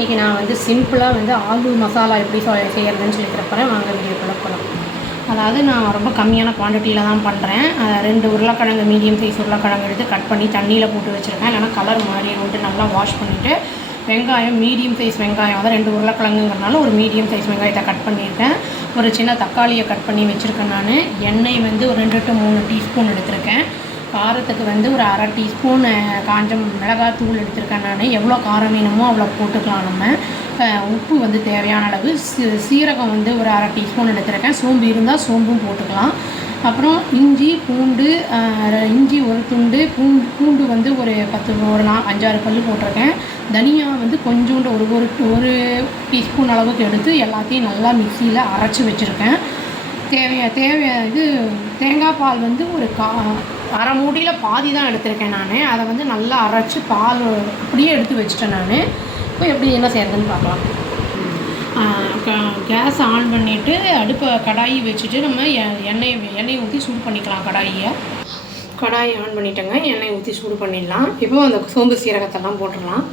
இன்றைக்கி நான் வந்து சிம்பிளாக வந்து ஆலு மசாலா எப்படி செய்கிறதுன்னு சொல்லிக்கிறப்பறேன். வாங்க வீடியோக்குள்ளே போகலாம். அதாவது நான் ரொம்ப கம்மியான குவான்டிட்டியில் தான் பண்ணுறேன். 2 உருளைக்கிழங்கு மீடியம் சைஸ் உருளைக்கிழங்கு எடுத்து கட் பண்ணி தண்ணியில் போட்டு வச்சுருக்கேன். இல்லைனா கலர் மாறிடும்ட்டு நல்லா வாஷ் பண்ணிவிட்டு வெங்காயம் மீடியம் சைஸ் வெங்காயம், அதாவது 2 உருளைக்கிழங்குங்கிறனால ஒரு மீடியம் சைஸ் வெங்காயத்தை கட் பண்ணியிருக்கேன். ஒரு சின்ன தக்காளியை கட் பண்ணி வச்சுருக்கேன். நான் எண்ணெய் வந்து ஒரு 2 to 3 டீஸ்பூன் எடுத்திருக்கேன். காரத்துக்கு வந்து ஒரு அரை டீஸ்பூன் காஞ்ச மிளகாத்தூள் எடுத்திருக்கேன். நான் எவ்வளோ காரம் வேணுமோ அவ்வளோ போட்டுக்கலாம். நம்ம உப்பு வந்து தேவையான அளவு, சீரகம் வந்து ஒரு அரை டீஸ்பூன் எடுத்திருக்கேன். சோம்பு இருந்தால் சோம்பும் போட்டுக்கலாம். அப்புறம் இஞ்சி பூண்டு, இஞ்சி ஒரு துண்டு, பூண்டு வந்து ஒரு 5-6 பல் போட்டிருக்கேன். தனியா வந்து கொஞ்சோண்டு ஒரு டீஸ்பூன் அளவுக்கு எடுத்து எல்லாத்தையும் நல்லா மிக்சியில் அரைச்சி வச்சுருக்கேன். இது தேங்காய் பால் வந்து ஒரு அரை மூடியில் பாதி தான் எடுத்திருக்கேன். நான் அதை வந்து நல்லா அரைச்சி பால் அப்படியே எடுத்து வச்சுட்டேன். நான் இப்போ எப்படி என்ன செய்கிறதுன்னு பார்க்கலாம். கேஸ் ஆன் பண்ணிவிட்டு கடாயி வச்சுட்டு நம்ம எண்ணெய் ஊற்றி சூடு பண்ணிக்கலாம். கடாயை ஆன் பண்ணிட்டேங்க. எண்ணெய் ஊற்றி சூடு பண்ணிடலாம். இப்போ அந்த சோம்பு சீரகத்தெல்லாம் போட்டுடலாம்.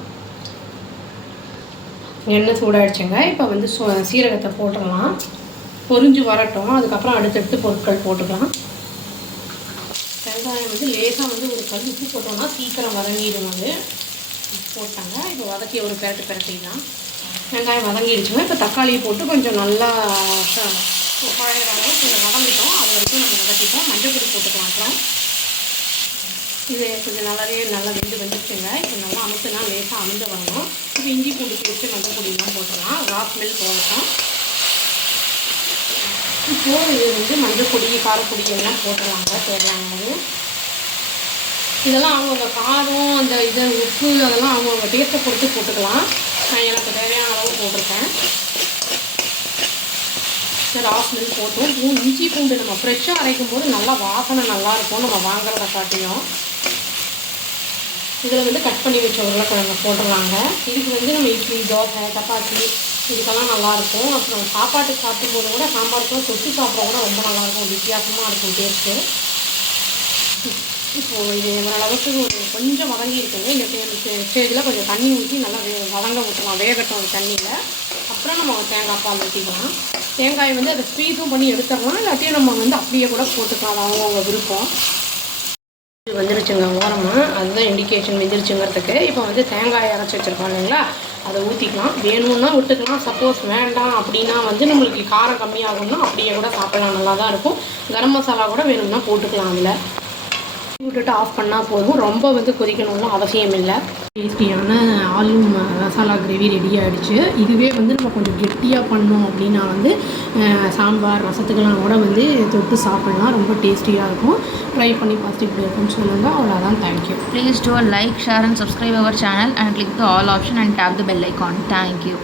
எண்ணெய் சூடாகிடுச்சுங்க. இப்போ வந்து சீரகத்தை போட்டுடலாம். பொரிஞ்சு வரட்டும். அதுக்கப்புறம் அடுத்தடுத்து பொருட்கள் போட்டுக்கலாம். வெங்காயம் வந்து லேசாக வந்து ஒரு கல் உப்பு போட்டோம்னா சீக்கிரம் வதங்கிடும். அது போட்டாங்க. இப்போ வதக்கி ஒரு பெரட்டிலாம். வெங்காயம் வதங்கிடுச்சுங்க. இப்போ தக்காளியை போட்டு கொஞ்சம் நல்லா பழைய அளவு கொஞ்சம் வதங்கிட்டோம். அது வரைக்கும் நம்ம வதக்கிட்டோம். மஞ்சள் பொடி போட்டுக்கலாம். அப்புறம் இது கொஞ்சம் நல்லா வெந்துச்சுங்க. இப்போ நல்லா அமுத்துனா லேசாக அமுந்து வரணும். இப்போ இஞ்சி பூண்டு வச்சு மஞ்சள் பொடியெலாம் போட்டுடலாம். ரா ஸ்மெல் போகட்டும். இப்போது இது வந்து மஞ்சள் பொடி, காரப்பொடி எல்லாம் போட்டுடலாங்க தேவையானது. இதெல்லாம் அவங்கவுங்க காரம், அந்த உப்பு அதெல்லாம் அவங்கவுங்க டேஸ்ட்டை பொறுத்து போட்டுக்கலாம். நான் எனக்கு தேவையான அளவு போட்டிருக்கேன். ரா ஸ்மெல் போட்டோம். இஞ்சி பூண்டு நம்ம ஃப்ரெஷ்ஷாக அரைக்கும் போது நல்லா வாசனை நல்லாயிருக்கும் நம்ம வாங்குறத காட்டியும். இதில் வந்து கட் பண்ணி வச்ச உருளைக்கிழங்கு போட்டுடலாங்க. இதுக்கு வந்து நம்ம இட்லி, தோசை, சப்பாத்தி இதுக்கெல்லாம் நல்லாயிருக்கும். அப்புறம் சாப்பாட்டுக்கு சாப்பிடும்போது கூட சாம்பாருக்கும் தொட்டு சாப்பிட கூட ரொம்ப நல்லாயிருக்கும். வித்தியாசமாக இருக்கும் டேஸ்ட்டு. இப்போது இது ஓரளவுக்கு கொஞ்சம் வதங்கி இருக்குங்க. இந்த ஸ்டேஜில் கொஞ்சம் தண்ணி ஊற்றி நல்லா வதங்க விட்டுலாம். வேகட்டும் அந்த தண்ணியில். அப்புறம் நம்ம தேங்காய் பால் ஊற்றிக்கலாம். தேங்காய் வந்து அதை ஸ்வீட்டும் பண்ணி எடுத்துடலாம். இல்லாட்டியும் நம்ம வந்து அப்படியே கூட போட்டுக்கலாம். அவங்கவுங்க விருப்பம். வந்துருச்சுங்க ஓரமாக. அதுதான் இண்டிகேஷன் வெந்துருச்சுங்கிறதுக்கு. இப்போ வந்து தேங்காய் அரைச்சி வச்சுருக்கோம் இல்லைங்களா, அதை ஊற்றிக்கலாம். வேணும்னா விட்டுக்கலாம். சப்போஸ் வேண்டாம் அப்படின்னா வந்து நம்மளுக்கு காரம் கம்மியாகும்னா அப்படியே கூட சாப்பிட்லாம். நல்லா தான் இருக்கும். கரம் மசாலா கூட வேணும்னா போட்டுக்கலாம். அதில் விட்டுட்டு ஆஃப் பண்ணால் போதும். ரொம்ப வந்து கொதிக்கணும்னு அவசியம் இல்லை. டேஸ்டியான ஆலு மசாலா கிரேவி ரெடி ஆகிடுச்சு. இதுவே வந்து நம்ம கொஞ்சம் கெட்டியாக பண்ணோம் அப்படின்னா வந்து சாம்பார் ரசத்துக்கெல்லாம் கூட வந்து தொட்டு சாப்பிட்லாம். ரொம்ப டேஸ்டியாக இருக்கும். ட்ரை பண்ணி பார்த்துட்டு இப்படி இருக்குன்னு சொல்லுங்கள். அவ்வளோதான். Thank you. Please do a like, share and subscribe our channel and click the all option and tap the bell icon. Thank you.